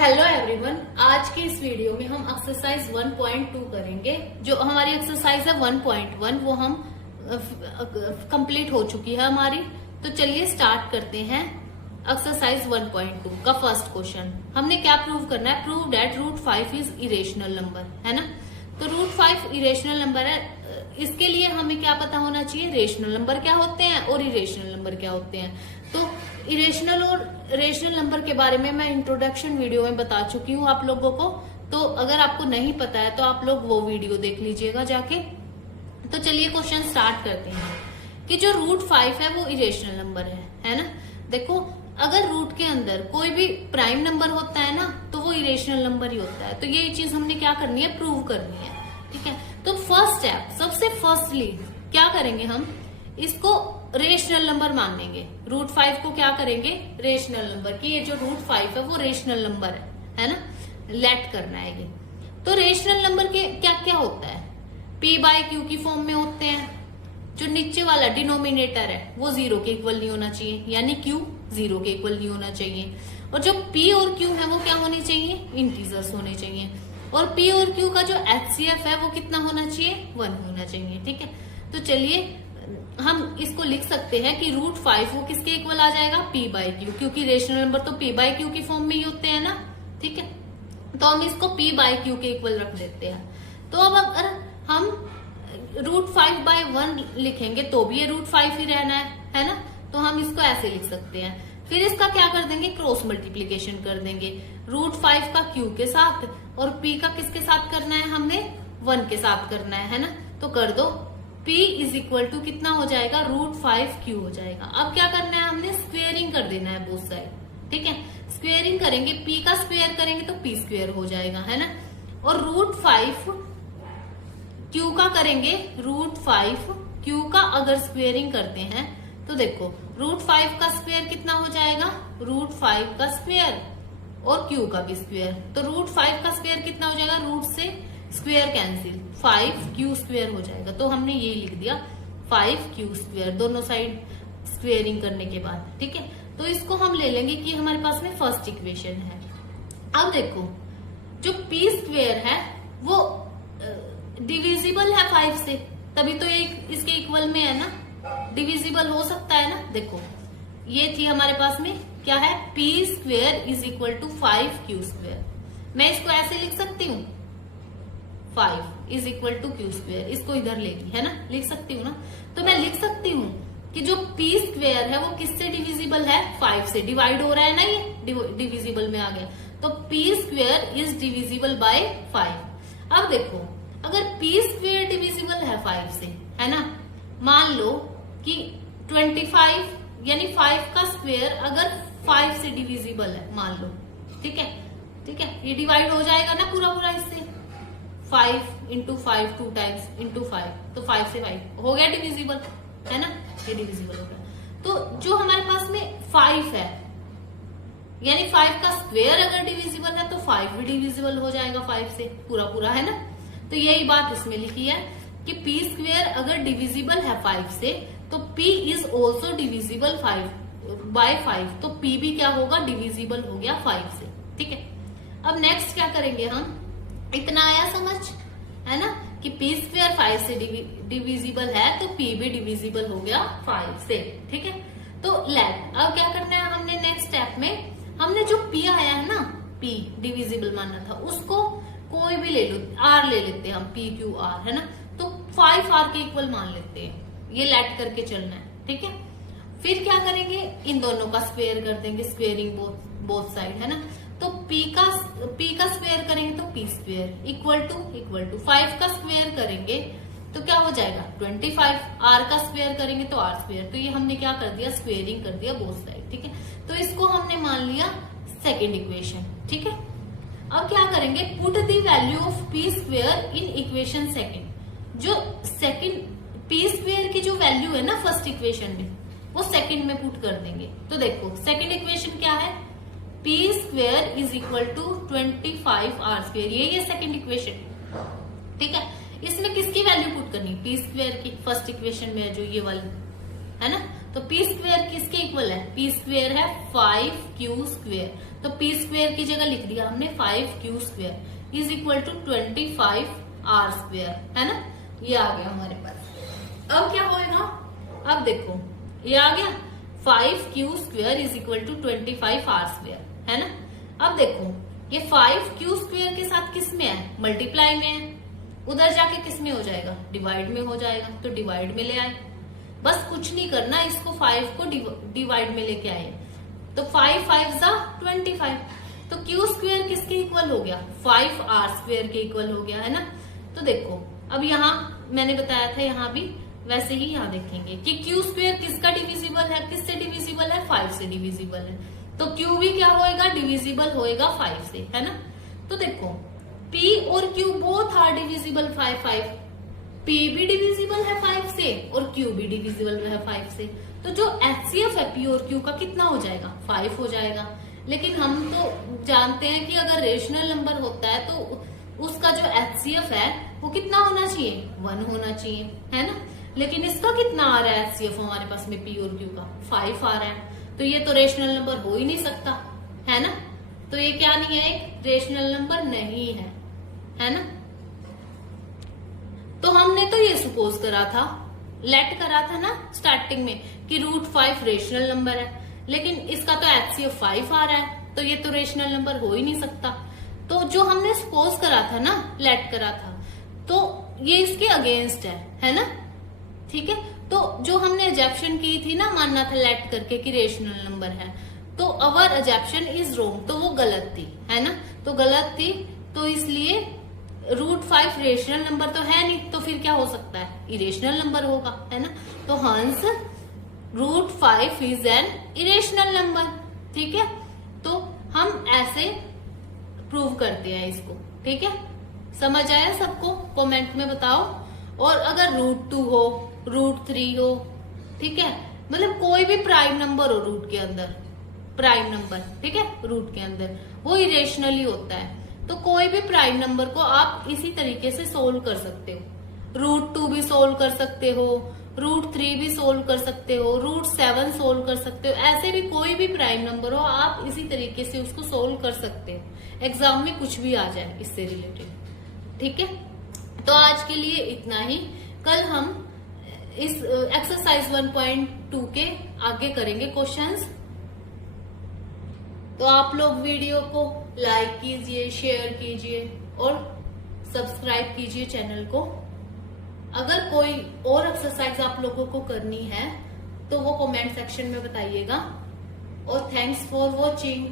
Hello everyone, आज के इस वीडियो में हम एक्सरसाइज 1.2 करेंगे। जो हमारी एक्सरसाइज है 1.1 वो हम कंप्लीट हो चुकी है हमारी। तो चलिए स्टार्ट करते हैं एक्सरसाइज 1.2 का फर्स्ट क्वेश्चन। हमने क्या प्रूव करना है? Prove that root 5 is irrational number, है ना। तो रूट 5 इरेशनल नंबर है। इसके लिए हमें क्या पता होना चाहिए? रेशनल नंबर क्या होते हैं और इरेशनल नंबर क्या होते हैं। तो इरेशनल और रेशनल नंबर के बारे में मैं इंट्रोडक्शन वीडियो में बता चुकी हूँ आप लोगों को। तो अगर आपको नहीं पता है तो आप लोग वो वीडियो देख लीजिएगा जाके। तो चलिए क्वेश्चन स्टार्ट करते हैं कि जो रूट 5 है वो इरेशनल नंबर है ना। देखो, अगर रूट के अंदर कोई भी प्राइम नंबर होता है ना तो वो इरेशनल नंबर ही होता है। तो ये चीज हमने क्या करनी है? प्रूव करनी है, ठीक है। तो फर्स्ट स्टेप, सबसे फर्स्टली क्या करेंगे? हम इसको रेशनल नंबर मान लेंगे। रूट 5 को क्या करेंगे? रेशनल नंबर की ये जो रूट 5 है वो रेशनल नंबर है ना। लेट करना है ये। तो रेशनल नंबर के क्या क्या होता है? पी बाय क्यू की फॉर्म में होते हैं। जो नीचे वाला डिनोमिनेटर है वो 0 के इक्वल नहीं होना चाहिए, यानी क्यू 0 के इक्वल नहीं होना चाहिए। और जो पी और क्यू है वो क्या होने चाहिए? इंटीजर्स होने चाहिए। और पी और क्यू का जो एचसीएफ है वो कितना होना चाहिए? 1 होना चाहिए, ठीक है। तो चलिए हम इसको लिख सकते हैं कि रूट 5 वो किसके इक्वल आ जाएगा? पी बाय क्यू, क्योंकि रेशनल नंबर तो पी बाय क्यू की फॉर्म में ही होते हैं ना, ठीक है। तो हम इसको पी बाय क्यू के इक्वल रख देते हैं। तो अब अगर हम रूट 5 बाय 1 लिखेंगे तो भी ये रूट 5 ही रहना है ना। तो हम इसको ऐसे लिख सकते हैं। फिर इसका क्या कर देंगे? क्रॉस मल्टीप्लीकेशन कर देंगे। रूट 5 का क्यू के साथ और पी का किसके साथ करना है? हमने 1 के साथ करना है ना। तो कर दो। P इज इक्वल टू कितना हो जाएगा? रूट 5 क्यू हो जाएगा। अब क्या करना है? हमने स्क्वेयरिंग कर देना है बोथ साइड, ठीक है। स्क्वेयरिंग करेंगे, P का स्क्वेयर करेंगे तो P स्क्वेयर हो जाएगा, है ना। और रूट 5 क्यू का करेंगे, रूट 5 क्यू का अगर स्क्वेयरिंग करते हैं तो देखो रूट 5 का स्क्वेयर कितना हो जाएगा? रूट 5 का स्क्वेयर और क्यू का भी स्क्वेयर। तो रूट 5 का स्क्वेयर कितना हो जाएगा? रूट से स्क्वेयर कैंसिल, 5 क्यू स्क्वेयर हो जाएगा। तो हमने ये लिख दिया 5 क्यू स्क्वेयर, दोनों साइड स्क्वेयरिंग करने के बाद, ठीक है। तो इसको हम ले लेंगे कि हमारे पास में फर्स्ट इक्वेशन है। अब देखो, जो पी स्क्वेयर है वो डिविजिबल है 5 से, तभी तो ये इसके इक्वल में है ना। डिविजिबल हो सकता है ना। देखो ये थी हमारे पास में क्या है? P square is equal to 5 Q square. मैं इसको ऐसे लिख सकती हूँ, 5 is equal to Q square. इसको इधर लेगी, है ना, लिख सकती हूँ ना। तो मैं लिख सकती हूँ कि जो पी स्क्वेयर है वो किससे डिविजिबल है? 5 से। डिवाइड हो रहा है ना, ये डिविजिबल में आ गया। तो P square is divisible by 5। अब देखो, अगर पी स्क्वेयर डिविजिबल है 5 से, है ना, मान लो कि 25 यानी 5 का स्क्वेयर अगर 5 से डिविजिबल है, मान लो, ठीक है, ठीक है। ये डिवाइड हो जाएगा ना पूरा पूरा इससे। 5 इंटू 5 2 टाइम्स इंटू 5, तो 5 से 5 हो गया डिविजिबल, है ना। ये डिविजिबल हो गया। तो जो हमारे पास में 5 है, यानी 5 का स्क्वेयर अगर डिविजिबल है तो 5 भी डिविजिबल हो जाएगा 5 से पूरा पूरा, है ना। तो यही बात इसमें लिखी है कि पी स्क्वेयर अगर डिविजिबल है 5 से तो P is also divisible 5 by 5। तो P भी क्या होगा? डिविजिबल हो गया 5 से, ठीक है। अब नेक्स्ट क्या करेंगे हम? इतना आया समझ, है ना, कि पी स्क्वेयर 5 से डिविजिबल है तो P भी डिविजिबल हो गया 5 से, ठीक है। तो लेट, अब क्या करना है हमने नेक्स्ट स्टेप में? हमने जो P आया है ना, P डिविजिबल मानना था, उसको कोई भी ले लो, R ले लेते हैं हम, PQR, है ना। तो 5R के इक्वल मान लेते हैं। ये लेट करके चलना है, ठीक है। फिर क्या करेंगे? इन दोनों का स्क्वेयर कर देंगे, स्क्वेयरिंग बोथ साइड, है ना। तो P का स्क्वेयर करेंगे तो P स्क्वेयर इक्वल टू 5 का स्क्वेयर करेंगे तो क्या हो जाएगा? 25। R का स्क्वेयर करेंगे तो R स्क्वेयर। तो ये हमने क्या कर दिया? स्क्वेयरिंग कर दिया बोथ साइड, ठीक है। तो इसको हमने मान लिया सेकेंड इक्वेशन, ठीक है। अब क्या करेंगे? Put the value of P square in equation second. जो सेकेंड P स्क्वेयर की जो वैल्यू है ना फर्स्ट इक्वेशन में, वो सेकेंड में पुट कर देंगे। तो देखो सेकेंड इक्वेशन क्या है? P square is equal to 25R square. ये सेकेंड इक्वेशन, ठीक है। इसमें किसकी वैल्यू पुट करनी? P स्क्वेयर की। फर्स्ट इक्वेशन में है जो ये वाली, है ना। तो P स्क्वेयर किसके इक्वल है? P स्क्वेयर है 5Q स्क्वेयर। तो पी स्क्वेयर की जगह लिख दिया हमने 5q² is equal to 25r², है ना। ये आ गया हमारे पास। अब क्या होएगा, अब देखो ये आ गया 5q² is equal to 25r², है ना। अब देखो ये 5q² के साथ किस में है, मल्टीप्लाई में है, उधर जाके किस में हो जाएगा, डिवाइड में हो जाएगा, तो डिवाइड में ले आए। बस कुछ नहीं करना, इसको 5 को डिवाइड में लेके आए, तो 5 5 जा 25, तो q² किसके इक्वल हो गया, 5r² के इक्वल हो गया, है ना। तो देखो अब यहाँ मैंने बताया था, यहाँ भी वैसे ही यहाँ देखेंगे कि q² किसका डिविजिबल है, किससे डिविजिबल है, 5 से डिविजिबल है, तो q भी क्या होएगा, डिविजिबल होएगा 5 से, है ना। तो देखो p और q both are divisible 5 5, p भी डिविजिबल है 5 से और q भी डिविजिबल है 5 से, तो जो HCF है p और q का कितना हो जाएगा, 5 हो जाएगा। लेकिन हम तो जानते हैं कि अगर रेशनल नंबर होता है तो उसका जो HCF है वो कितना होना चाहिए, 1 होना चाहिए, है ना। लेकिन इसका कितना आ रहा है HCF हमारे पास में p और q का, 5 आ रहा है, तो ये तो रेशनल नंबर हो ही नहीं सकता, है ना। तो ये क्या नहीं है, एक रेशनल नंबर नहीं है ना। तो हमने तो ये सपोज करा था, लेट करा था ना स्टार्टिंग में कि √5 रेशनल नंबर है, लेकिन इसका तो HCF 5 आ रहा है, तो ये तो रेशनल नंबर हो ही नहीं सकता। तो जो हमने सपोज करा था ना, लेट करा था, तो ये इसके अगेंस्ट है ना, ठीक है। तो जो हमने एजप्शन की थी ना, मानना था लेट करके कि रेशनल नंबर है, तो अवर एजप्शन इज रोंग, तो वो गलत थी, है ना। तो गलत थी, तो इसलिए √5 रेशनल नंबर तो है नहीं, तो फिर क्या हो सकता है, इरेशनल नंबर होगा, है ना। तो हंस √5 इज एन इरेशनल नंबर, ठीक है। तो हम ऐसे प्रूव करते हैं इसको, ठीक है। समझ आया सबको, कमेंट में बताओ। और अगर √2 हो, √3 हो, ठीक है, मतलब कोई भी प्राइम नंबर हो रूट के अंदर, प्राइम नंबर, ठीक है, रूट के अंदर वो इरेशनली होता है, तो कोई भी प्राइम नंबर को आप इसी तरीके से सोल्व कर सकते हो। √2 भी सोल्व कर सकते हो, √3 भी सोल्व कर सकते हो, √7 सोल्व कर सकते हो, ऐसे भी कोई भी प्राइम नंबर हो आप इसी तरीके से उसको सोल्व कर सकते हो। एग्जाम में कुछ भी आ जाए इससे रिलेटेड, ठीक है। तो आज के लिए इतना ही, कल हम इस एक्सरसाइज 1.2 के आगे करेंगे क्वेश्चंस। तो आप लोग वीडियो को लाइक कीजिए, शेयर कीजिए और सब्सक्राइब कीजिए चैनल को। अगर कोई और एक्सरसाइज आप लोगों को करनी है तो वो कमेंट सेक्शन में बताइएगा। और थैंक्स फॉर वॉचिंग।